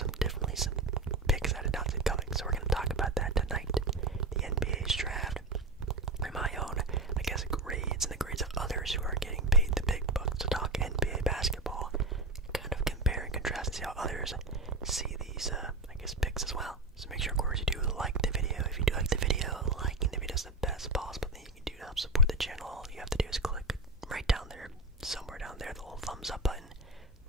there's definitely some picks that are not coming, so we're going to talk about that tonight. The NBA's draft, my own, I guess, grades and the grades of others who are getting paid the big bucks to talk NBA basketball, kind of compare and contrast and see how others see these, I guess, picks as well. So make sure, of course, you do like the video. If you do like the video, liking the video is the best possible thing you can do to help support the channel. All you have to do is click right down there, somewhere down there, the little thumbs up button.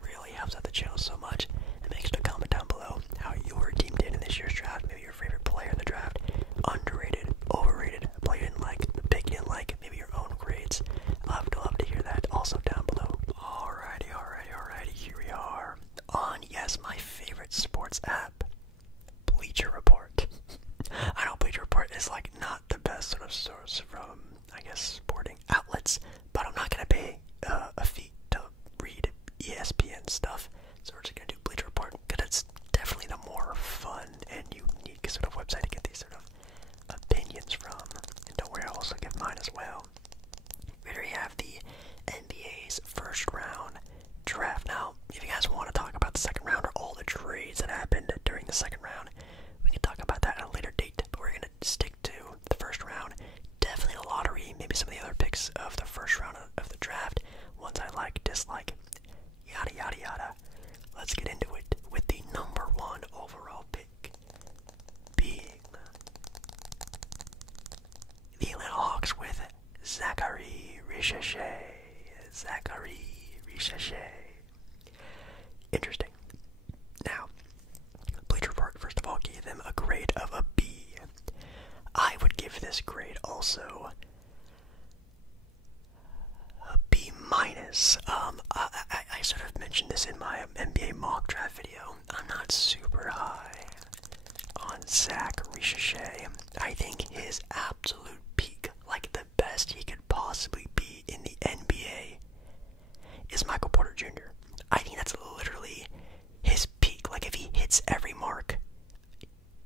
Really helps out the channel so much. And make sure to comment down below how your team did in this year's draft. Maybe your favorite player in the draft, underrated, overrated, a player you didn't like, a pick you didn't like, maybe your own grades. I'd love to hear that also down below. Alrighty, here we are on, yes, my favorite sports app, Bleacher Report. I know Bleacher Report is like not the best sort of source from, I guess, sporting outlets, but I'm not gonna pay a fee to read ESPN stuff, so we're just gonna do Bleacher Report because it's definitely the more fun and unique sort of website to get these sort of opinions from. And don't worry, I'll also give mine as well. Here we have the NBA's first round draft. Now, if you guys want to talk about the second round or all the trades that happened during the second round, we can talk about that at a later date, but we're gonna stick to the first round. Definitely a lottery, maybe some of the other picks of the first round of the draft, ones I like, dislike, yada yada yada. Let's get into it with the number 1 overall pick being the Atlanta Hawks with Zachary Richichet. Interesting. Now, Bleacher Report, first of all, gave them a grade of a B. I would give this grade also a B minus. I sort of mentioned this in my NBA mock draft video. I'm not super high on Zach Richichet. I think his absolute peak, like the best he could possibly be in the NBA, is Michael Porter Jr. I think that's literally his peak. Like, if he hits every mark,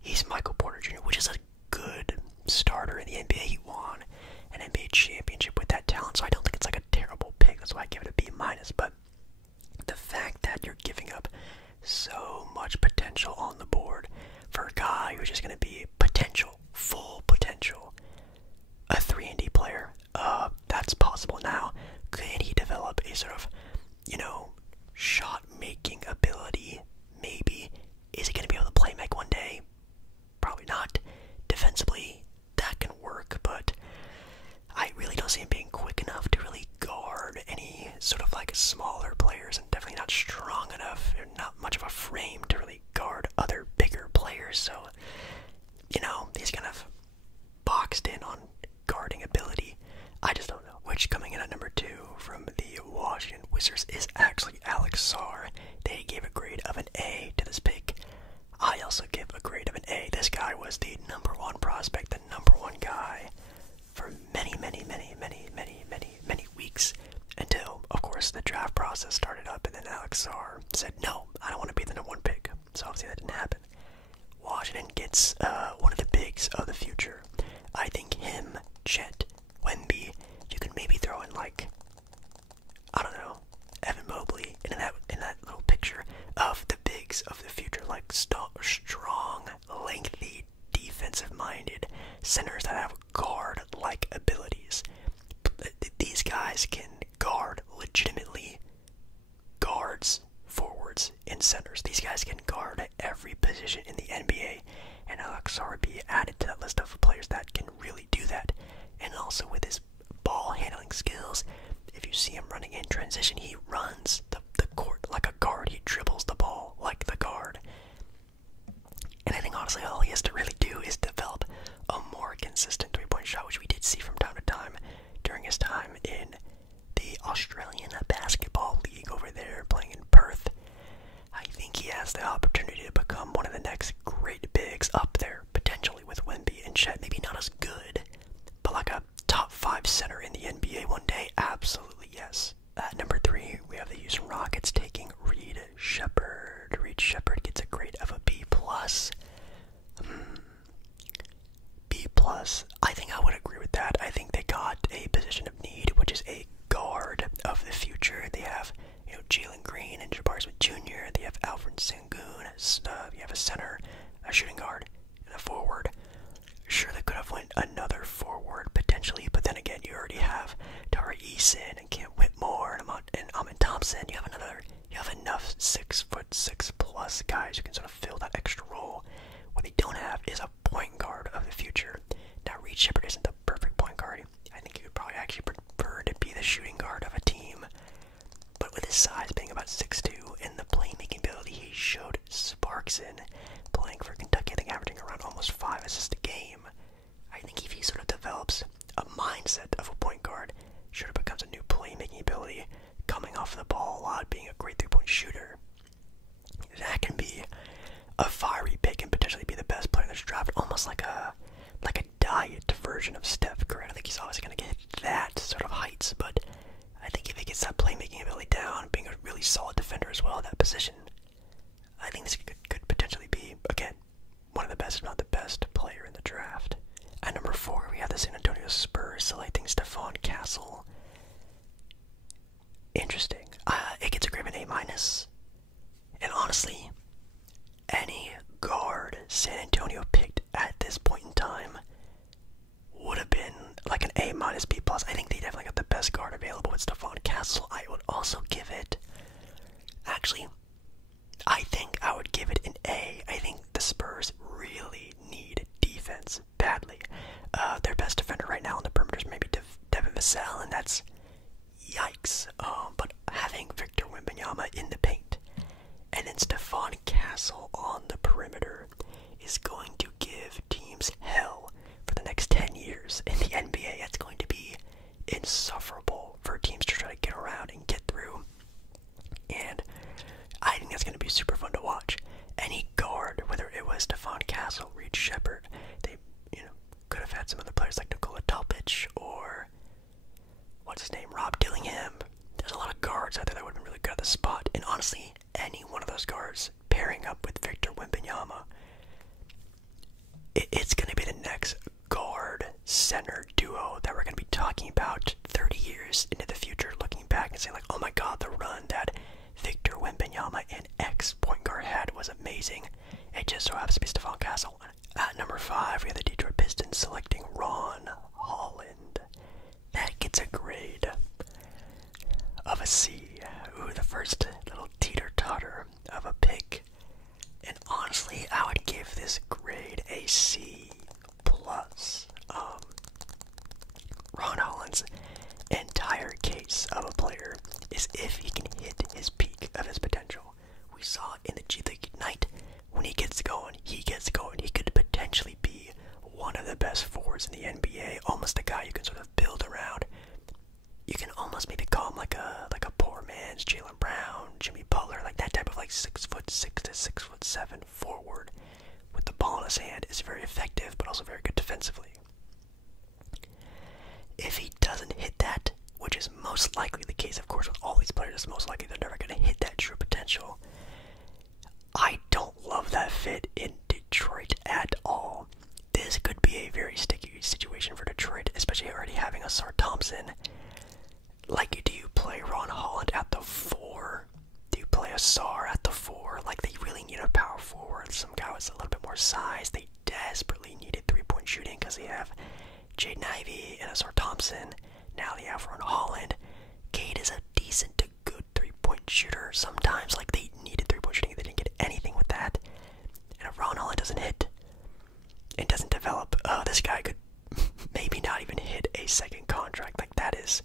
he's Michael Porter Jr., which is a good starter in the NBA. He won an NBA championship with that talent, so I don't think it's like a terrible pick. That's why I give it a B minus. But the fact that you're giving up so much potential on the board for a guy who's just going to be potential, full potential, a 3-and-D player, that's possible now. Can he develop a sort of, shot-making ability? Maybe. Is he going to be able to play make one day? Probably not. Defensively, that can work, but I really don't see him being quick enough to really guard any sort of like smaller players, and definitely not strong enough, or not much of a frame to really guard other bigger players. So, he's kind of boxed in on guarding ability. I just don't know. Which, coming in at number 2 from the Washington Wizards, is actually Alex Sarr. They gave a grade of an A to this pick. I also give a grade of an A. This guy was the number 1 prospect, the number 1 guy for many weeks, until, of course, the draft process started up, and then Alex Sarr said, no, I don't want to be the number 1 pick. So obviously that didn't happen. Washington gets one of the bigs of the future. I think him, Chet, Wemby, you can maybe throw in, like, I don't know, Evan Mobley in that little picture of the bigs of the future, like strong, lengthy, defensive-minded centers that have guard-like abilities. These guys can guard legitimately guards, forwards, and centers. These guys can guard every position in the NBA, and Alex Sarr would be added to that list of players that can really do that. And also with his ball handling skills, if you see him running in transition, he runs the court like a guard. He dribbles the ball like the guard. And I think honestly all he has to really do is develop a more consistent three-point shot, which we did see from time to time during his time in the Australian Basketball League over there, playing in Perth. I think he has the opportunity to become one of the next great bigs up there, potentially with Wemby and Chet. Maybe not as good, but like a top 5 center in the NBA one day, absolutely yes. At number 3, we have the Houston Rockets taking Reed Shepherd. Reed Shepherd gets a grade of a B+. B+. I think I would agree with that. I think they got a position of need, which is a guard of the future. They have, Jalen Green and Jabari Smith Jr. They have Alfred Sengun, you have a center, a shooting guard, and a forward. Sure, they could have went another forward potentially, but then again, you already have Tari Eason and Cam Whitmore and Amin Thompson. You have enough 6'6" guys who can sort of fill that extra role. What they don't have is a point guard of the future. Now, Reed Sheppard isn't the perfect point guard. I think he would probably actually prefer to be the shooting guard of a team. But with his size being about 6'2" and the playmaking ability he showed sparks in playing for Kentucky, I think averaging around almost 5 assists a game. I think if he sort of develops a mindset of a point guard, sort of becomes a new playmaking ability, coming off the ball a lot, being a great three-point shooter, that can be a fiery pick and potentially be the best player in this draft, almost like a diet version of Steph Curry. I think he's obviously going to get that sort of heights, but I think if he gets that playmaking ability down, being a really solid defender as well at that position, I think this could potentially be, again, one of the best, if not the best, player in the draft. At number 4, we have the San Antonio Spurs selecting Stephon Castle. Interesting. It gets a grade of an A-. And honestly, any guard San Antonio picked at this point in time would have been like an A-, B+. I think they definitely got the best guard available with Stephon Castle. I would also give it, actually, I think I would give it an A. I think the Spurs really need defense badly. Their best defender right now on the perimeter is maybe Devin Vassell, and that's yikes. But having Victor Wembanyama in the paint and then Stephon Castle on the perimeter is going to give teams hell for the next 10 years in the NBA. That's going to be insufferable for teams to try to get around and get through. And I think that's going to be super fun to watch. Any guard, whether it was Stephon Castle, Reed Sheppard, they could have had some other players like Nikola Topic or Rob Dillingham. There's a lot of guards out there that would have been really good at the spot. And honestly, any one of those guards pairing up with Victor Wembanyama, it's going to be the next guard-center duo that we're going to be talking about 30 years into the future, looking back and saying like, oh my god, the run that Victor Wembanyama and ex-point guard had was amazing. It just so happens to be Stephon Castle. At number 5, we have the Detroit Pistons selecting Ron Holland. That gets a grade of a C. Ooh, the first little teeter-totter of a pick. And honestly, I would give this grade a C+. Ron Holland's entire case of a player is if he can hit his peak of his potential. We saw it in the G League Ignite. When he gets going, he could potentially be one of the best forwards in the NBA, almost a guy you can sort of build around. You can almost maybe call him like a poor man's Jaylen Brown, Jimmy Butler, like that type of like 6'6" to 6'7" forward with the ball in his hand is very effective, but also very good defensively. If he doesn't hit that, which is most likely the case, of course, with all these players, it's most likely they're never going to hit that true potential. I don't love that fit in Detroit at all. This could be a very sticky situation for Detroit, especially already having a Sar Thompson. Like, do you play Ron Holland at the 4? Do you play a Sar at the 4? Like, they really need a power forward, some guy with a little bit more size. They desperately needed three-point shooting because they have Jaden Ivey and a Sar Thompson. Now they have Ron Holland. Cade is a decent to good three-point shooter. Sometimes, like, they needed three-point shooting, they didn't get anything with that. And if Ron Holland doesn't hit and doesn't develop, this guy could maybe not even hit a second contract. Like, that's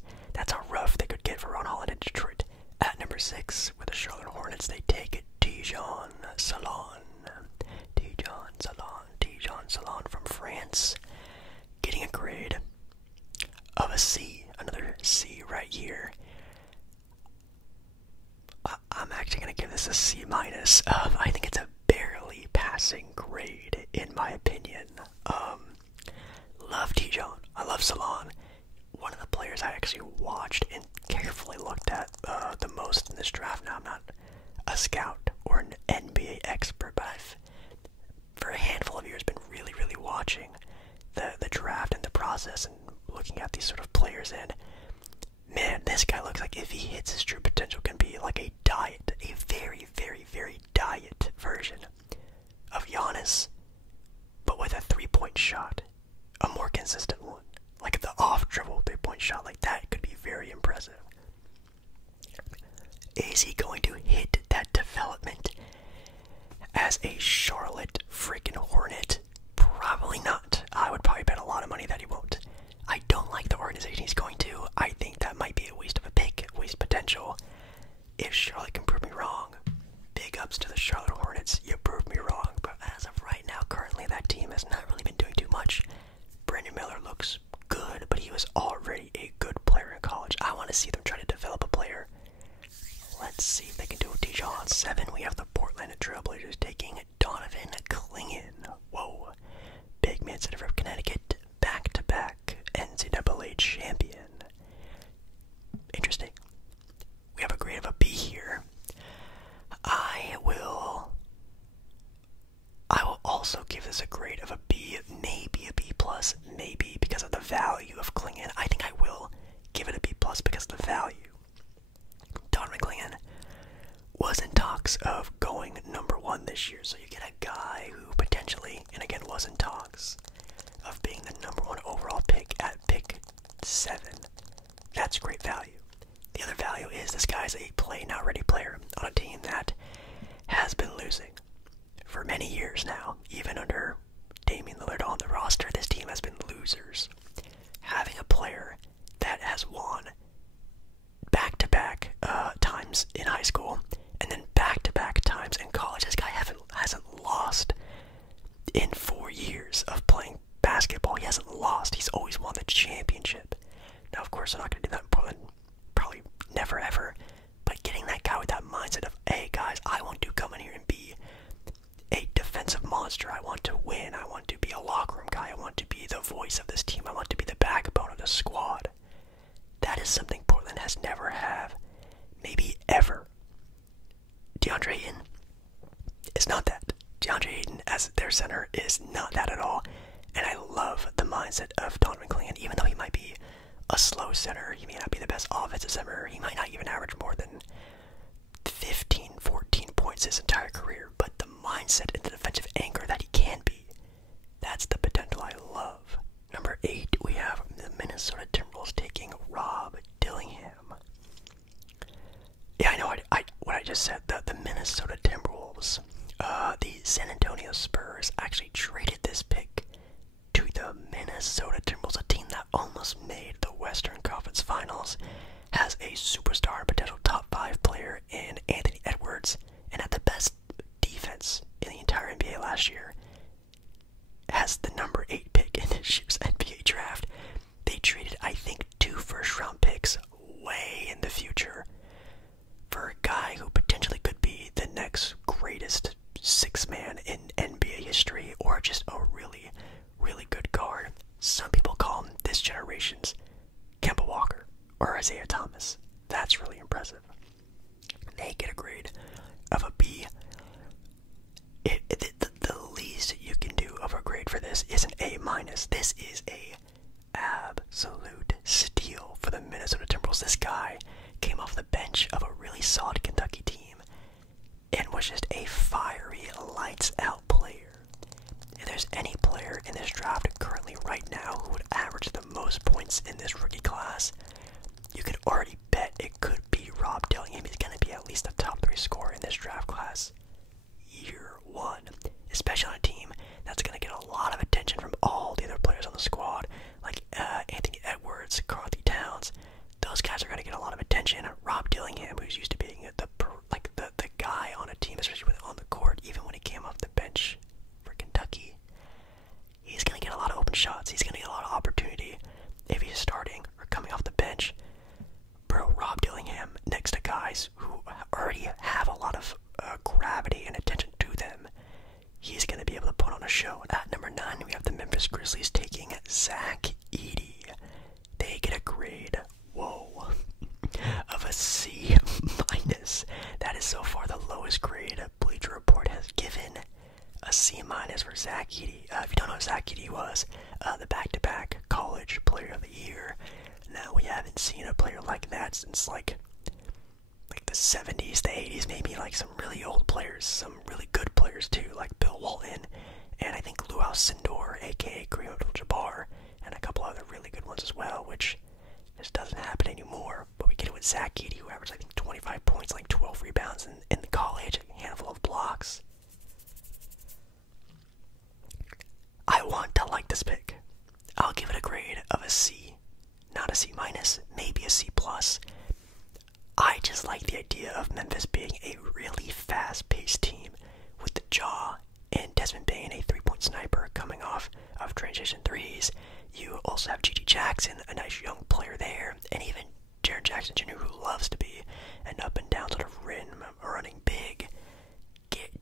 a rough they could get for Ron Holland in Detroit. At number 6, with the Charlotte Hornets, they take Tidjane Salaün. Tidjane Salaün from France, getting a grade of a C. Another C right here. I'm actually going to give this a C-. I think it's a barely passing grade, in my opinion. Love Tidjane. I love Salaün. One of the players I actually watched and carefully looked at the most in this draft. Now, I'm not a scout or an NBA expert, but I've, for a handful of years, been really, really watching the draft and the process and looking at these sort of players. And man, this guy looks like if he hits his true potential can be like a diet, a very, very, very diet as a Charlotte freaking Hornet? Probably not. I would probably bet a lot of money that he won't. I don't like the organization he's going to. I think that might be a waste of a pick, waste potential. If Charlotte can prove me wrong, big ups to the Charlotte Hornets. You proved me wrong. But as of right now, currently that team has not really been doing too much. Brandon Miller looks good, but he was already a good player in college. I want to see them try to develop a player. Let's see if they can do a Dijon 7. We have the Portland Trailblazers taking Donovan Clingan. Whoa. Big man center of Connecticut. Back-to-back NCAA champion. Interesting. We have a grade of a B here. I will also give this a grade of a B, maybe a B plus, maybe because of the value of Clingan. I think I will give it a B plus because of the value. Donovan Clingan was in talks of going #1 this year, so you get a guy who potentially, and again was in talks of being the #1 overall pick at pick 7. That's great value. The other value is this guy's a play not ready player on a team that has been losing for many years now. Even under Damian Lillard on the roster, this team has been losers. Having a player that has won back-to-back times in high school and then back-to-back times in college. This guy hasn't lost in 4 years of playing basketball. He hasn't lost. He's always won the championship. Now, of course, they're not going to do that in Portland. Probably never, ever. But getting that guy with that mindset of, hey, guys, I want to come in here and be a defensive monster. I want to win. I want to be a locker room guy. I want to be the voice of this team. I want to be the backbone of the squad. That is something Portland has never had. Maybe ever. DeAndre Ayton is not that. DeAndre Ayton as their center is not that at all. And I love the mindset of Donovan Clingan. Even though he might be a slow center, he may not be the best offensive center, he might not even average more than 15, 14 points his entire career. But the mindset and the defensive anchor that he can be, that's the potential I love. Number 8, we have the Minnesota Timberwolves taking Rob Dillingham. Yeah, I know what I just said. The Minnesota Timberwolves, the San Antonio Spurs actually traded this pick to the Minnesota Timberwolves, a team that almost made the Western Conference Finals, has a superstar and potential top 5 player in Anthony Edwards, and had the best defense in the entire NBA last year. Has the number 8 pick in this year's NBA draft. They traded, I think, 2 first-round picks way in the future for a guy who potentially could be the next greatest 6-man in NBA history, or just a really, really good guard. Some people call him this generation's Kemba Walker or Isaiah Thomas. That's really impressive. They get a grade of a B. The least you can do of a grade for this is an A-. This is a absolute steal for the Minnesota Timberwolves. This guy came off the bench of a really solid Kentucky team and was just a fiery, lights-out player. If there's any player in this draft currently right now who would average the most points in this rookie class, you can already bet it could be Rob Dillingham. He's going to be at least a top 3 scorer in this draft class. Year 1, especially on a team that's going to get a lot of attention from all the other players on the squad, like Anthony Edwards, Karl-Anthony Towns. Those guys are going to get a lot of attention. Rob Dillingham, who's used to being the guy on a team, especially when on the court, even when he came off the bench for Kentucky, he's going to get a lot of open shots. He's going to get a lot of opportunity if he's starting or coming off the bench. Bro, Rob Dillingham next to guys who already have a lot of gravity and attention to them, he's going to be able to put on a show. At number 9, we have the Memphis Grizzlies taking Zach Edey. They get a grade, whoa, of a C-. That is so far the lowest grade Bleacher Report has given. A C- for Zach Edey. If you don't know who Zach Edey was, the back-to-back college player of the year. Now, we haven't seen a player like that since like the 70s, the 80s, maybe like some really old players, some really good players too, like Bill Walton, and I think Luau Sindor, aka Kareem Abdul-Jabbar, and a couple other really good ones as well, which just doesn't happen anymore. But we get it with Zach Edey, who averaged I think 25 points, like 12 rebounds in the college, a handful of blocks. want to like this pick. I'll give it a grade of a C. Not a C minus, maybe a C plus. I just like the idea of Memphis being a really fast-paced team with the jaw and Desmond Bane, a three-point sniper coming off of transition threes. You also have Gigi Jackson, a nice young player there, and even Jaren Jackson Jr., who loves to be an up-and-down sort of rim running big.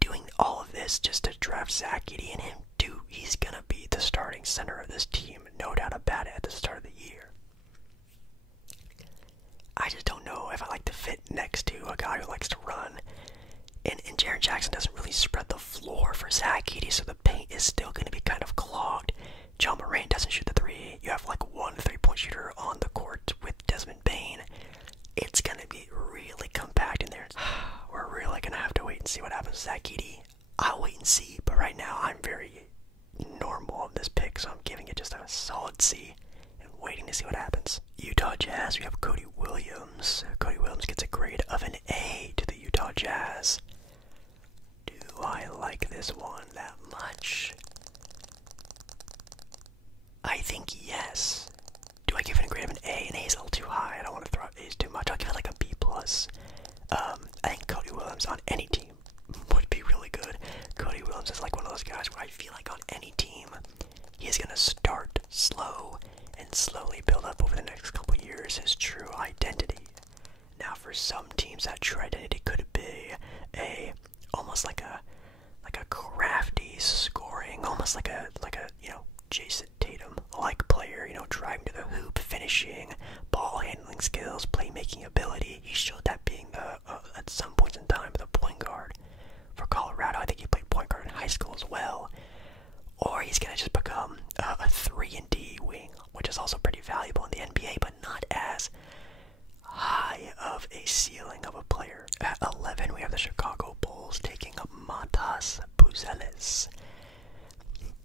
Doing all of this just to draft Zach Edey and him, dude, he's gonna be the starting center of this team, no doubt about it, at the start of the year. I just don't know if I like to fit next to a guy who likes to run. And Jaren Jackson doesn't really spread the floor for Zach Edey, so the paint is still going to be kind of clogged. John Morant doesn't shoot the three. You have like one three-point shooter on the court with Desmond Bane. It's going to be really compact in there. We're really going to have to wait and see what happens with Zach Edey. I'll wait and see, but right now I'm very normal on this pick, so I'm giving it just a solid C and waiting to see what happens. Utah Jazz, we have Cody Williams. Cody Williams gets a grade of an A to the Utah Jazz. Do I like this one that much? I think yes. Do I give it a grade of an A? An A is a little too high. I don't want to throw out A's too much. I'll give it like a B+. I think Cody Williams on any team would be really good. Cody Williams is like one of those guys where I feel like on any team, he's going to start slow and slowly build up over the next couple years his true identity. Now for some teams, that true identity could be almost like a crafty scoring, almost like a Jason Tatum-like player, driving to the hoop, finishing, ball handling skills, playmaking ability. He showed that being at some points in time the point guard for Colorado. I think he played point guard in high school as well. Or he's gonna just become a 3-and-D wing, which is also pretty valuable in the NBA, but not as high of a ceiling of a player. At 11, we have the Chicago Bulls taking up Matas Buzeles.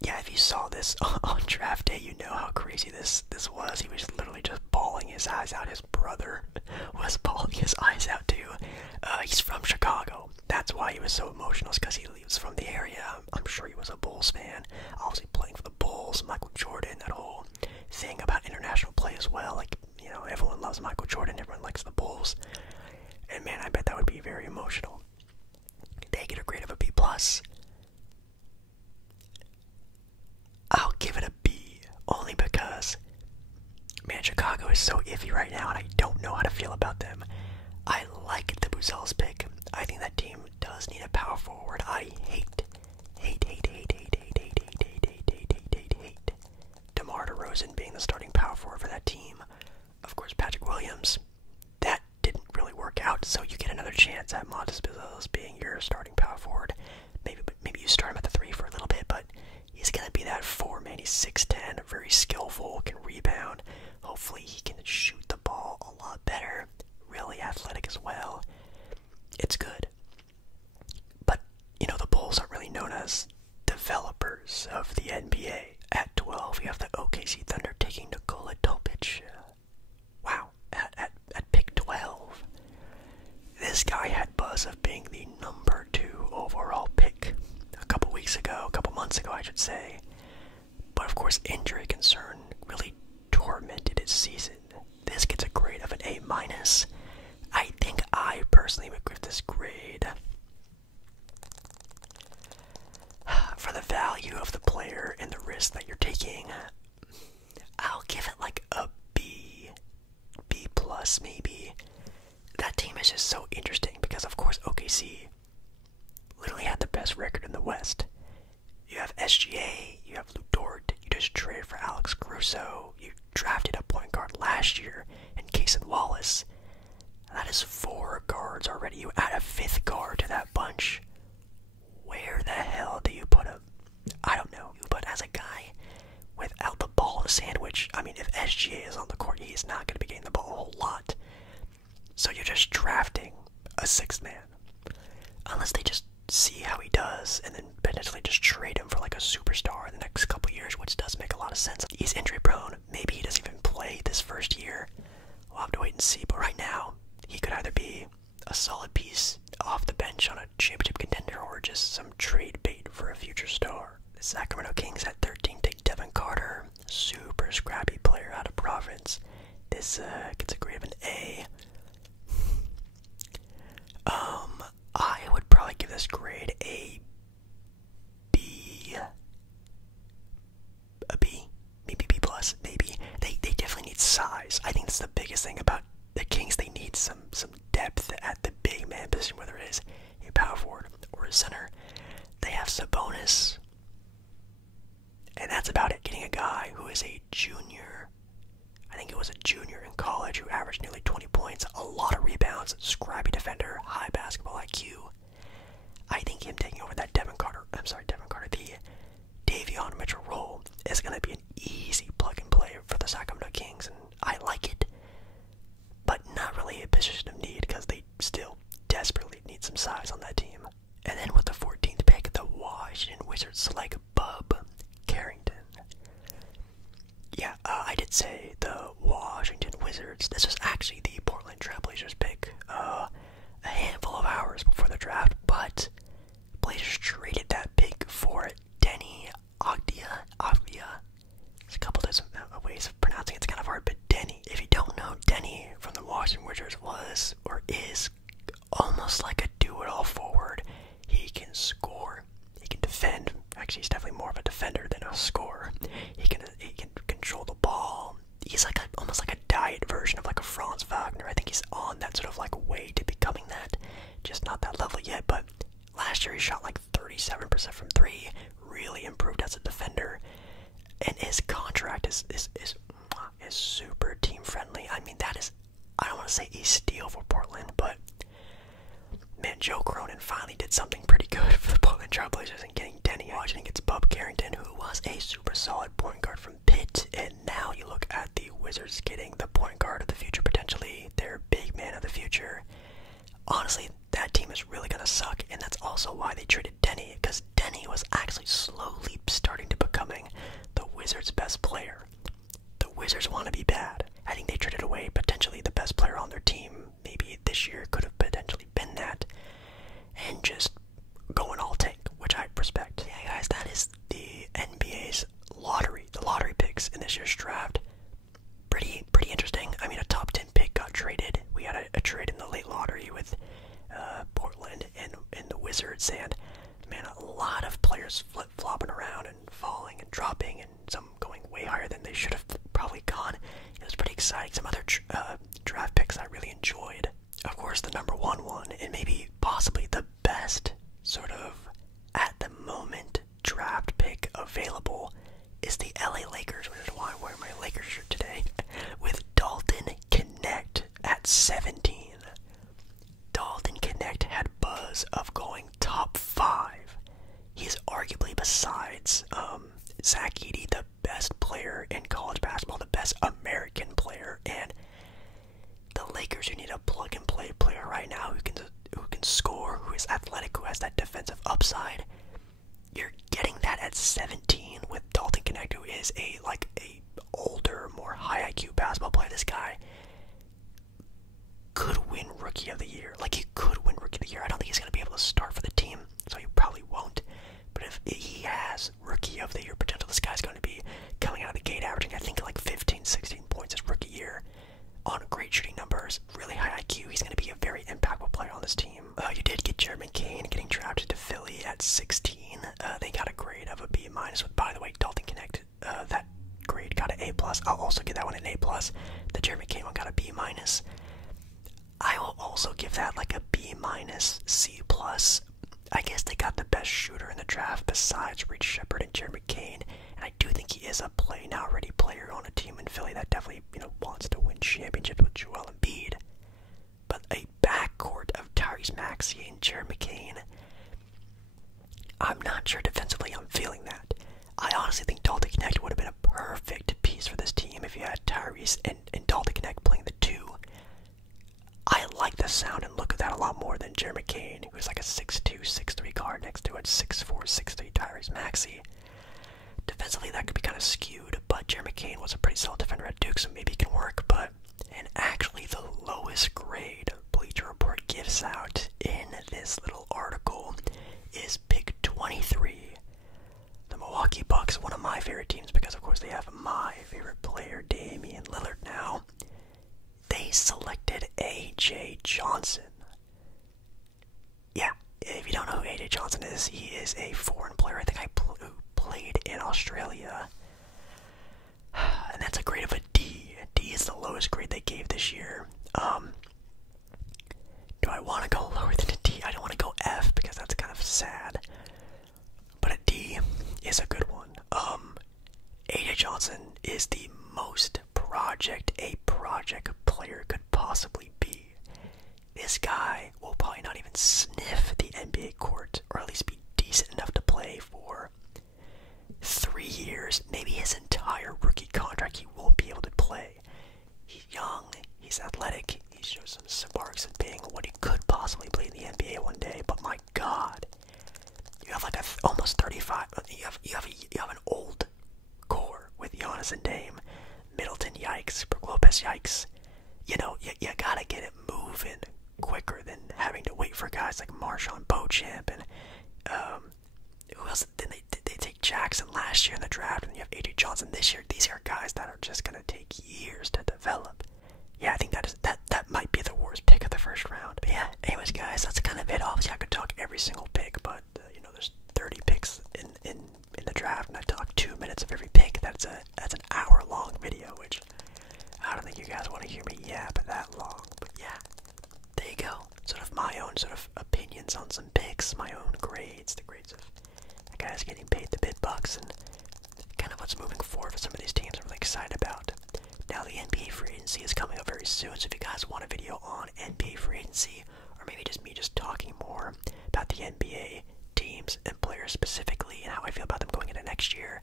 Yeah, if you saw this on draft day, you know how crazy this was. He was literally just bawling his eyes out. His brother was bawling his eyes out too. He's from Chicago. That's why he was so emotional, because he was from the area. I'm sure he was a Bulls fan. Obviously playing for the Bulls, Michael Jordan, that whole thing about international play as well. Like, everyone loves Michael Jordan, everyone likes the Bulls. And man, I bet that would be very emotional. They get a grade of a B+. I'll give it a B, only because, man, Chicago is so iffy right now, and I don't know how to feel about them. I like the Buzeles pick. I think that team does need a power forward. I hate DeMar DeRozan being the starting power forward for that team. Of course, Patrick Williams, that didn't really work out, so you get another chance at Matas Buzeles being your starting power forward. Maybe you start him at the 3 for a little bit, but he's going to be that 4-man. He's 6'10", very skillful, can rebound. Hopefully he can shoot the ball a lot better. Really athletic as well. It's good. But, the Bulls aren't really known as developers of the NBA. At 12, we have the OKC Thunder taking Nikola Topic. Wow, at pick 12. This guy had buzz of being the number 2 overall pick a couple months ago, I should say. But of course, injury concern really tormented his season. This gets a grade of an A-. I think I personally would give this grade for the value of the player and the risk that you're taking. I'll give it like a B+, maybe. That team is just so interesting because, of course, OKC literally had the best record in the West. You have SGA, you have Lou Dort, you just traded for Alex Caruso, you drafted a point guard last year in Cason Wallace. That is 4 guards already. You add a 5th guard to that bunch. Where the hell do you put him? I don't know. But as a guy without the ball sandwich, I mean, if SGA is on the court, he's not going to be getting the ball a whole lot. So you're just drafting a 6th man. Unless they just see how he does and then potentially just trade him for like a superstar in the next couple years, which does make a lot of sense. He's injury prone. Maybe he doesn't even play this first year. We'll have to wait and see. But right now, he could either be a solid piece off the bench on a championship contender or just some trade bait for a future star. The Sacramento Kings at 13 take Devin Carter, super scrappy player out of Providence. This gets a grade of an A. I would probably give this grade a B. A B? Maybe B plus, maybe. They definitely need size. I think that's the biggest thing about the Kings. They need some depth at the big man position, whether it is a power forward or a center. They have Sabonis, and that's about it. Getting a guy who is a junior, I think it was a junior in college, who averaged nearly 20 points, a lot of rebounds, scrappy defender, high basketball IQ. I think him taking over that the Davion Mitchell role is going to be an easy plug and play for the Sacramento Kings, and I like it, but not really a position of need because they still desperately need some size on that team. And then with the 14th pick, the Washington Wizards select Bub Carrington. Yeah, I did say the Washington Wizards. This was actually the Portland Trailblazers pick a handful of hours before the draft, but Blazers traded that pick for Denny Avdia. There's a couple of ways of pronouncing it. It's kind of hard, but Denny. If you don't know, Denny from the Washington Wizards was or is almost like a do-it-all forward. He can score. He can defend. Actually, he's definitely more of a defender than a scorer. He can control the ball. He's like almost like a diet version of like a Franz Wagner. I think he's on that sort of like way to becoming that. Just not that level yet, but last year he shot like 37% from three. Really improved as a defender, and his contract is super team friendly. I mean, that is, I don't want to say a steal for Portland, but man, Joe Cronin finally did something pretty good for the Portland Trailblazers and getting Denny. Washington gets Bub Carrington, who was a super solid point guard from Pitt, and now you look at the Wizards getting the point guard of the future, potentially their big man of the future. Honestly, that team is really going to suck, and that's also why they traded Denny, because Denny was actually slowly starting to becoming the Wizards' best player. The Wizards want to be bad. I think they traded away potentially the best player on their team. Maybe this year could have potentially been that, and just going all tank, which I respect. Yeah, guys, that is the NBA's lottery, the lottery picks in this year's draft. Pretty interesting. I mean, a top 10 pick got traded. We had a trade in the late lottery with Portland and the Wizards, and man, a lot of players flip-flopping around and falling and dropping, and some going way higher than they should have probably gone. It was pretty exciting. Some other draft picks I really enjoyed. Of course, the number one, and maybe possibly the best sort of at the moment draft pick available, is the LA Lakers, which is why I'm wearing my Lakers shirt today, with Dalton Knecht at 17. Dalton Knecht had buzz of going top 5. He's arguably, besides Zach Edey, the best player in college basketball, the best American player, and the Lakers, you need a plug-and-play player right now who can score, who is athletic, who has that defensive upside. You're getting that at 17 with Dalton Knecht, who is a older, more high IQ basketball player. This guy could win Rookie of the Year. Like, he could win Rookie of the Year. I don't think he's going to be able to start for the team, so he probably won't. But if he has Rookie of the Year potential, this guy's going to be coming out of the gate averaging, I think, like 15, 16 points his rookie year on great shooting numbers, really high IQ. He's going to be a very impactful player on this team. You did get Jeremy Kane getting drafted to Philly at 16. They got a grade of a B-, with, by the way, Dalton Knecht, that grade got an A+. I'll also give that one an A+. The Jeremy Kane one got a B-. I will also give that like a B-, C+. I guess they got the best shooter in the draft besides Reed Shepherd and Jeremy Kane, and I do think he is a play-now-ready player on a team in Philly that definitely, wants to win championships with Joel Embiid. But a backcourt of Tyrese Maxey and Jeremy Kane, I'm not sure defensively I'm feeling that. I honestly think Dalton Knecht would have been a perfect piece for this team if you had Tyrese and Dalton Knecht playing the two. I like the sound and look of that a lot more than Jeremy Kane, who's like a 6'2", 6'3" guard next to a 6'4", 6'3" Tyrese Maxey. Defensively, that could be kind of skewed, but Jeremy Kane was a pretty solid defender at Duke, so maybe it can work. And actually, the lowest grade Bleacher Report gives out in this little article is pick 23. The Milwaukee Bucks, one of my favorite teams, pick favorite player, Damian Lillard now. They selected A.J. Johnson. Yeah, if you don't know who A.J. Johnson is, he is a foreign player. I think who played in Australia. And that's a grade of a D. A D is the lowest grade they gave this year. Do I want to go lower than a D? I don't want to go F because that's kind of sad. But a D is a good one. A.J. Johnson is the most project a project player could possibly be. This guy will probably not even sniff the NBA court, or at least be decent enough to play for 3 years, maybe his entire rookie contract. He won't be able to play. He's young, he's athletic, he shows some sparks of being what he could possibly play in the NBA one day. But my God, you have like almost 35. You have an old core with Giannis and Dame, Middleton, yikes, Brook Lopez, yikes. You know, you gotta get it moving quicker than having to wait for guys like Marshawn Beauchamp and who else? Then they take Jackson last year in the draft, and you have A.J. Johnson this year. These are guys that are just gonna take years to develop. Yeah, I think that might be the worst pick of the first round. But yeah, anyways, guys, that's kind of it. Obviously, I could talk every single pick, but you know, there's 30 picks in the draft, and I talk 2 minutes of every pick. That's an hour-long video, which I don't think you guys want to hear me yap that long. But yeah, there you go. Sort of my own sort of opinions on some picks, my own grades, the grades of the guys getting paid the big bucks, and kind of what's moving forward for some of these teams I'm really excited about. Now, the NBA free agency is coming up very soon, so if you guys want a video on NBA free agency, or maybe just me just talking more about the NBA teams and players specifically and how I feel about them going into next year,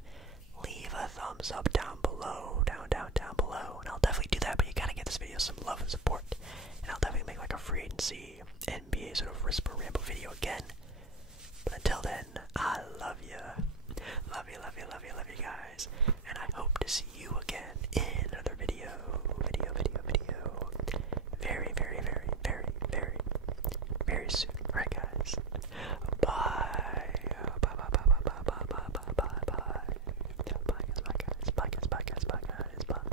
leave a thumbs up down below, down below, and I'll definitely do that. But you gotta give this video some love and support, and I'll definitely make like a free agency NBA sort of whisper ramble video again. But until then, I love you, guys, and I hope to see you again in another video, very, very soon.